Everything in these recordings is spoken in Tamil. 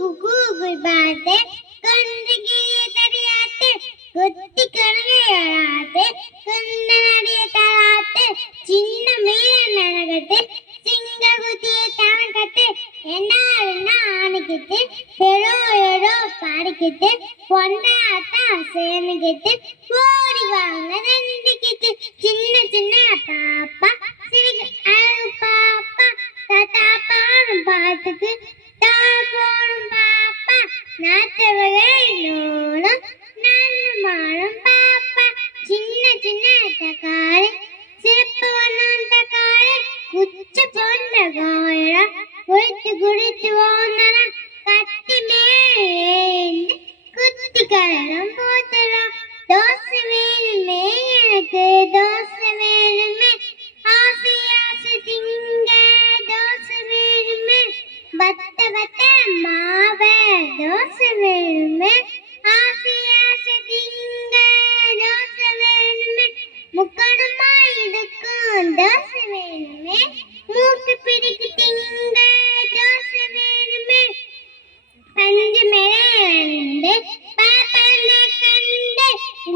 கூகுள் பார்த்து கொன்றுகிறிய தரியாத்து குத்தி கருணையாத்து குந்தனடிய தராத்து சின்ன மீன நனகத்து சிங்க குத்திய தனக்கத்து என்னாருன்னா ஆணுக்கிட்டு பெரோ எரோ பாடிக்கிட்டு பொண்டாத்தா சேனுக்கிட்டு ஓடி வாங்க நந்திக்கிட்டு சின்ன சின்ன பாப்பா சிரிக்க அழகு பாப்பா தாத்தா பாடும் பாட்டுக்கு போடும் பாப்பா நாத்தவகை நோடும் நல்ல மாடும் பாப்பா சின்ன சின்ன தக்காளி சிறப்பு வண்ணம் தக்காளி உச்ச போன்ற காயடா குடித்து குடித்து ஓனரா கட்டி மேலேந்து குத்தி கலரம் போத்துறா தோசை வேணுமே எனக்கு தோசை வேணுமே ஆசை ஆசை திங்க தோசை வேணுமே பத்த பத்த மாவ தோசை வேணுமே ஆசை ஆசை திங்க தோசை வேணுமே முக்கடுமா இருக்கும் தோசை வேணுமே மூக்கு பிடிக்கு திங்க தோசை வேணுமே அஞ்சு மேலே பாப்பான கண்டு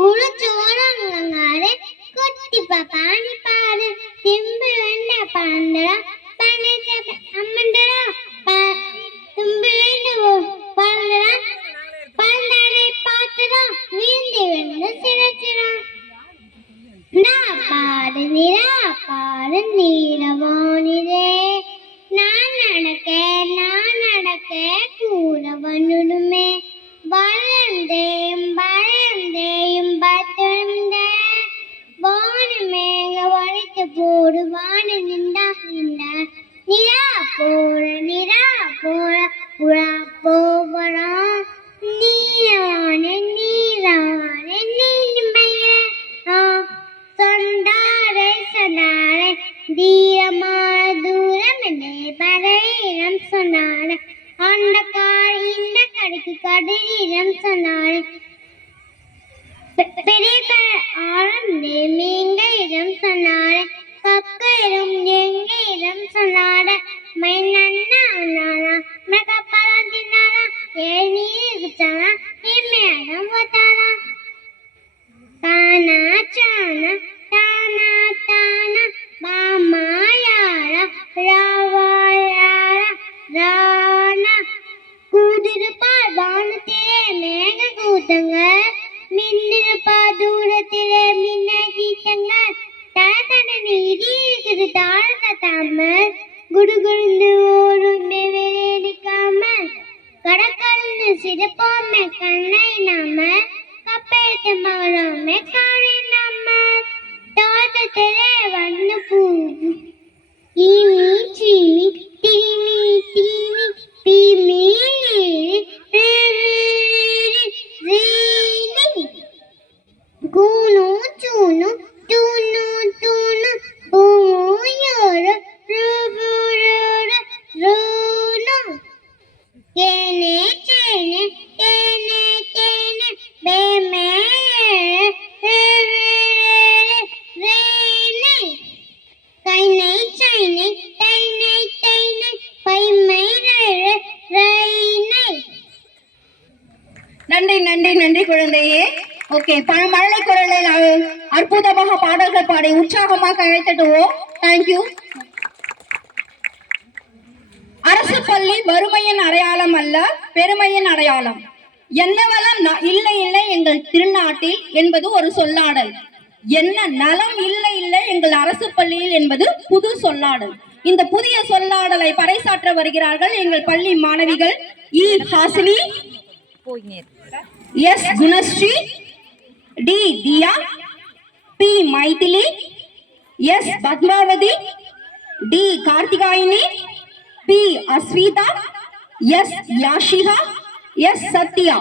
உளுச்சோளங்காரு குத்தி பாப்பானி பாரு திம்பு வேண்ட பாண்டரா பண்ணி அம்மண்டரா தும்பு வேண்டு பாண்டரா பாண்டரை பார்த்துடா வீழ்ந்து வேண்டு சிறச்சிடா நான் பாடு நிறா பாடு நீரவானிரே நான் நடக்க கூட வந்துடுமே வளர்ந்தேயும் வளர்ந்தேயும் பத்திருந்த வானமேக வளைத்து போடு வான நின்றா நின்றா நிலா போற உலா போவரா நீரான நீர்மைய சொந்தாரை தீரமான தூரம் என்னை பறையிடம் சொன்னார் அந்த கார் இந்த கடைக்கு கடலிடம் சொன்னார் பெரிய ஆரம்பே மீன்களிடம் சொன்னார் கக்கையிடம் எங்கையிடம் சொன்னார் மை நன்னா கப்பலாம் தின்னாரா நீர் குச்சாரா எம்மையிடம் போட்டாரா தானா சானா தானா தானா மாமாயாரா ராவாயாரா ராணா கூதிருப்பார் வானத்திலே மேக கூட்டங்க மின்னிருப்பார் தூரத்திலே மின்ன கீட்டங்க தடத்தடனு இடி இருக்குது தாழ தட்டாமல் குடுகுடுந்து ஓடும் வெளியடிக்காம கடற்கடந்து சிறப்போமே கண்ணை நாம கப்பெடுத்து மகளோமே காணி நாம தோட்டத்திலே வந்து பூவு ஈமி சீமி தீமி தீமி பீமி கூனு சூனு தூனு தூனு பூயோரு ரூபுரோரு ரூனு தேனே தேனே தேனே தேனே பேமே ரேனே கைனை சைனை தைனை தைனை பைமை ரைனை. நன்றி நன்றி நன்றி குழந்தையே. ஓகே, மழலை குரலில் அற்புதமாக பாடல்கள் பாடி உற்சாகமாக அழைத்துடுவோம். தேங்க்யூ. அரசு பள்ளி வறுமையின் அடையாளம் அல்ல, பெருமையின் அடையாளம். என்ன வளம் இல்லை இல்லை எங்கள் திருநாட்டில் என்பது ஒரு சொல்லாடல். என்ன நலம் இல்லை இல்லை எங்கள் அரசு பள்ளியில் என்பது புது சொல்லாடல். இந்த புதிய சொல்லாடலை பறைசாற்ற வருகிறார்கள் எங்கள் பள்ளி மாணவிகள் E Hasini, S Gunasri, D Dhiya, P Mythili, S Padmavathi, D Karthikayini, P Ashwitha, S Yashika, S Sathya.